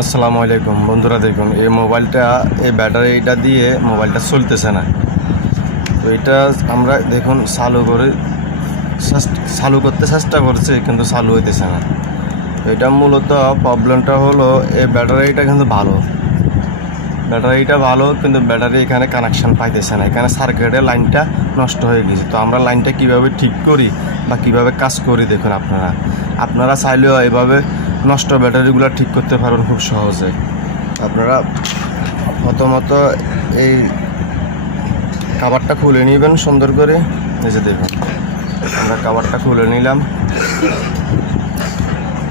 আসসালামু আলাইকুম বন্ধুরা, দেখুন এই মোবাইলটা এই ব্যাটারিটা দিয়ে মোবাইলটা চলতেছে না। তো এটা আমরা দেখুন চালু করতে চেষ্টা করছি, কিন্তু চালু হইতেছে না। তো এটা মূলত প্রবলেমটা হলো এই ব্যাটারিটা কিন্তু ভালো, কিন্তু ব্যাটারি এখানে কানেকশান পাইতেছে না। এখানে সার্কিটের লাইনটা নষ্ট হয়ে গেছে। তো আমরা লাইনটা কিভাবে ঠিক করি বা কিভাবে কাজ করি দেখুন, আপনারা চাইলেও এভাবে নষ্ট ব্যাটারিগুলো ঠিক করতে পারবেন খুব সহজে। আপনারা প্রথমত এই কাভারটা খুলে নেবেন সুন্দর করে। এই যে দেখুন, আমরা কাভারটা খুলে নিলাম।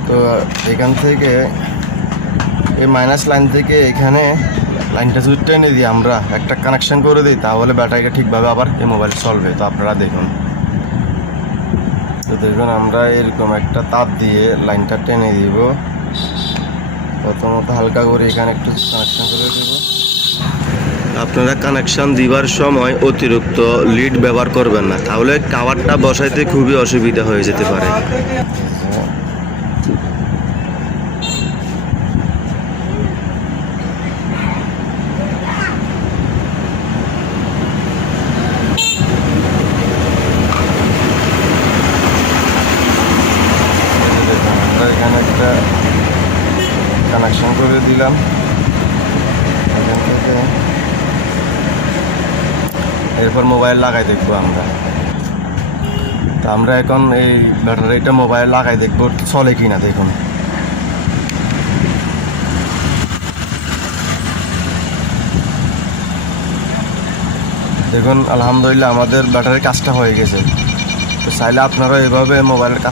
তো এখান থেকে এই মাইনাস লাইন থেকে এখানে লাইনটা যদি টেনে দিই, আমরা একটা কানেকশান করে দিই, তাহলে ব্যাটারিটা ঠিকভাবে আবার এই মোবাইল চলবে। তো আপনারা দেখুন, আমরা এরকম একটা তার দিয়ে লাইনটা টেনে দিব। প্রথমত হালকা করে এখানে একটু কানেকশান করে দেব। আপনারা কানেকশান দিবার সময় অতিরিক্ত লিড ব্যবহার করবেন না, তাহলে কাভারটা বসাইতে খুবই অসুবিধা হয়ে যেতে পারে। আমরা এখানে একটা কানেকশন করে দিলাম। এখান থেকে এরপর মোবাইল লাগাই দেখবো আমরা। তো আমরা এখন এই ব্যাটারিটা মোবাইল লাগাই দেখবো চলে কিনা। দেখুন আলহামদুলিল্লাহ আমাদের ব্যাটারির কাজটা হয়ে গেছে। তো চাইলে আপনারা এভাবে মোবাইলের